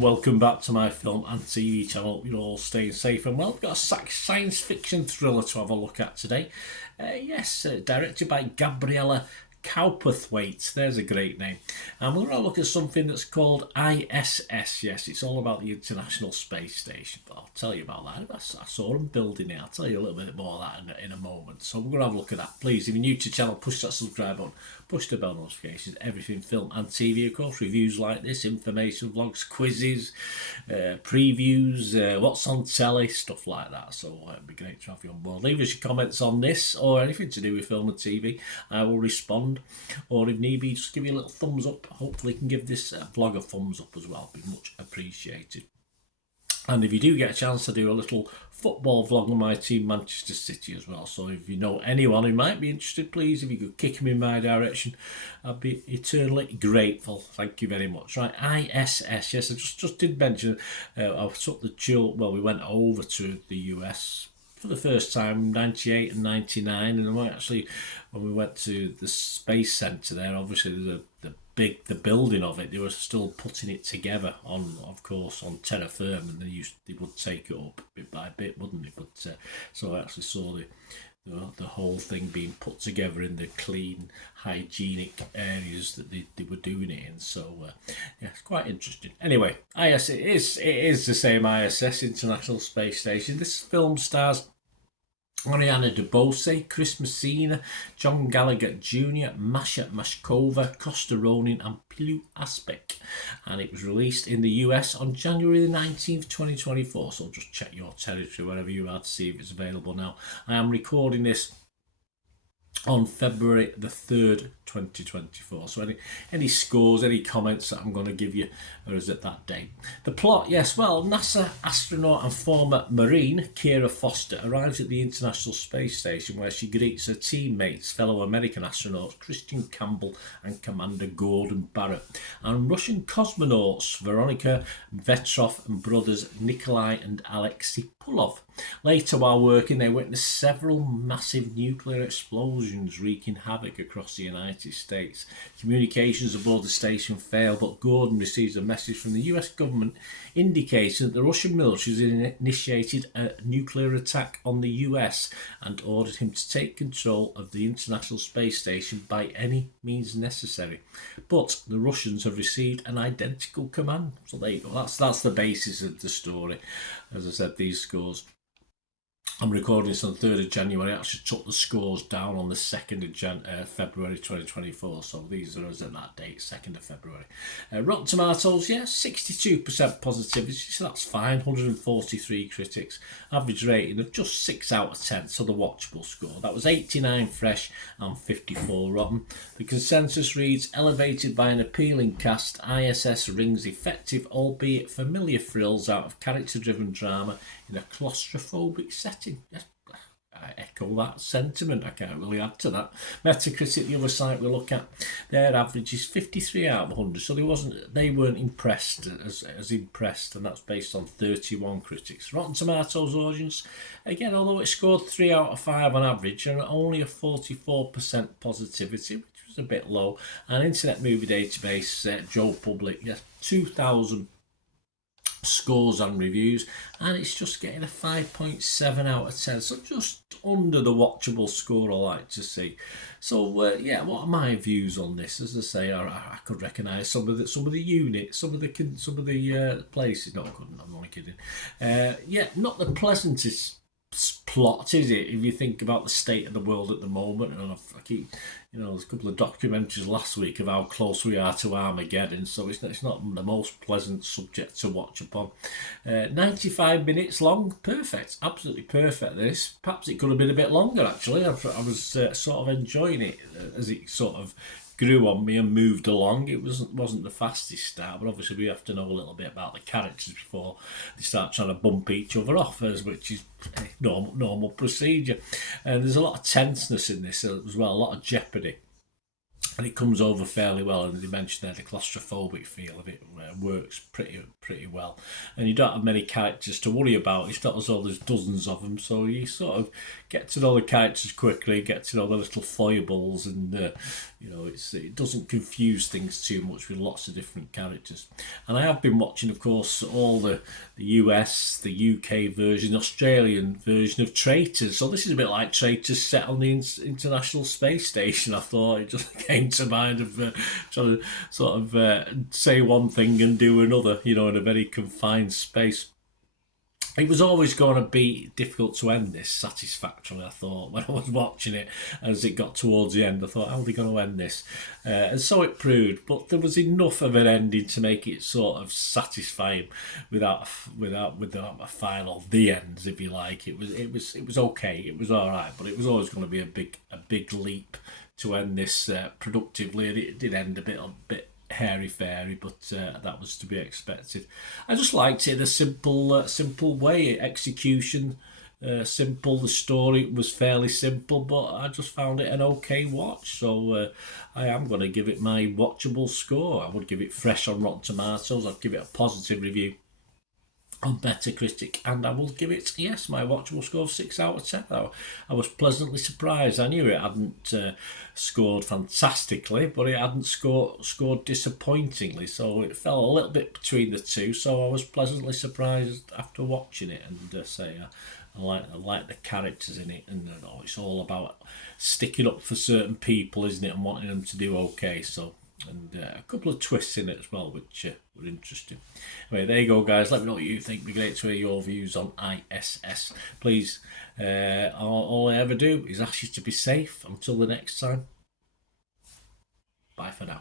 and welcome back to my film and TV channel. Hope you're all staying safe and well. We've got a science fiction thriller to have a look at today. Directed by Gabriella Cowperthwaite. There's a great name. And we're going to look at something that's called I.S.S. Yes, it's all about the International Space Station. But I'll tell you about that. I saw them building it. I'll tell you a little bit more of that in a moment. So we're going to have a look at that. Please, if you're new to the channel, push that subscribe button. Push the bell notifications. Everything film and TV, of course. Reviews like this, information, vlogs, quizzes, previews, what's on telly, stuff like that. So it'd be great to have you on board. Leave us your comments on this or anything to do with film and TV. I will respond. Or if need be, just give you a little thumbs up. Hopefully you can give this vlog a thumbs up as well. It'd be much appreciated. And if you do get a chance to do a little football vlog on my team, Manchester City, as well. So if you know anyone who might be interested, please, if you could kick them in my direction, I'd be eternally grateful. Thank you very much. Right, I.S.S. Yes, I just did mention, I took the we went over to the US for the first time, 98 and 99, and when we went to the Space Centre there, obviously the building of it, they were still putting it together on terra firma, and they would take it up bit by bit, wouldn't they? But so I actually saw the whole thing being put together in the clean, hygienic areas that they were doing it in. So yeah, it's quite interesting. Anyway, it is the same ISS, International Space Station. This film stars Mariana DeBose, Chris Messina, John Gallagher Jr., Masha Mashkova, Costa Ronin and Pilu Aspek. And it was released in the US on January the 19th, 2024. So just check your territory wherever you are to see if it's available now. I am recording this on February the 3rd, 2024. So any scores, any comments that I'm going to give you are as at that date. The plot, yes, well, NASA astronaut and former Marine Kira Foster arrives at the International Space Station where she greets her teammates, fellow American astronauts Christian Campbell and Commander Gordon Barrett, and Russian cosmonauts Veronika Vetrov and brothers Nikolai and Alexei Pulov. Later, while working, they witness several massive nuclear explosions wreaking havoc across the United States. Communications aboard the station fail, but Gordon receives a message from the US government indicating that the Russian military has initiated a nuclear attack on the US and ordered him to take control of the International Space Station by any means necessary. But the Russians have received an identical command. So there you go. That's the basis of the story. As I said, these scores. I'm recording this on the 3rd of January. I actually took the scores down on the 2nd of February 2024. So these are as at that date, 2nd of February. Rotten Tomatoes, 62% positivity. So that's fine. 143 critics. Average rating of just 6 out of 10. So the watchable score. That was 89 fresh and 54 rotten. The consensus reads, elevated by an appealing cast, ISS wrings effective, albeit familiar thrills out of character-driven drama in a claustrophobic setting. Yes, I echo that sentiment. I can't really add to that. Metacritic, the other site we look at, their average is 53 out of 100. So they weren't impressed as impressed, and that's based on 31 critics. Rotten Tomatoes audience, again, although it scored 3 out of 5 on average, and only a 44% positivity, which was a bit low. And Internet Movie Database, Joe Public, 2,000 scores and reviews, and it's just getting a 5.7 out of 10, so just under the watchable score I like to see. So what are my views on this? As I say, I could recognise some of the units, some of the places. No, I couldn't. I'm only kidding. Not the pleasantest plot, is it? If you think about the state of the world at the moment, and I keep, there's a couple of documentaries last week of how close we are to Armageddon, so it's not the most pleasant subject to watch upon. 95 minutes long, perfect, absolutely perfect. This, perhaps it could have been a bit longer actually. I was sort of enjoying it as it sort of grew on me and moved along. It wasn't the fastest start, but obviously we have to know a little bit about the characters before they start trying to bump each other off, which is normal procedure. And there's a lot of tenseness in this as well, a lot of jeopardy. and it comes over fairly well. And they mentioned there the claustrophobic feel of it works pretty well. And you don't have many characters to worry about. It's not as though there's dozens of them, so you sort of get to know the characters quickly, get to know the little foibles, and it doesn't confuse things too much with lots of different characters. And I have been watching, of course, all the US, the UK version, Australian version of Traitors. So this is a bit like Traitors set on the International Space Station. I thought it just came to mind of trying to sort of say one thing and do another, in a very confined space. It was always going to be difficult to end this satisfactorily, I thought, when I was watching it. As it got towards the end, I thought, how are they going to end this? And so it proved, but there was enough of an ending to make it sort of satisfying without a final the ends, if you like. It was okay, it was all right, but it was always going to be a big leap to end this productively, and it did end a bit hairy-fairy, but that was to be expected. I just liked it in a simple way. Execution, simple. The story was fairly simple, but I just found it an okay watch. So I am going to give it my watchable score. I would give it fresh on Rotten Tomatoes. I'd give it a positive review on Metacritic, and I will give it, yes, my watchable score of 6 out of 10. I was pleasantly surprised. I knew it hadn't scored fantastically, but it hadn't scored disappointingly, so it fell a little bit between the two. So I was pleasantly surprised after watching it, and I like the characters in it, and it's all about sticking up for certain people, isn't it, and wanting them to do okay. So. And a couple of twists in it as well, which were interesting. Anyway, there you go, guys. Let me know what you think. It'd be great to hear your views on I.S.S. Please, all I ever do is ask you to be safe. Until the next time, bye for now.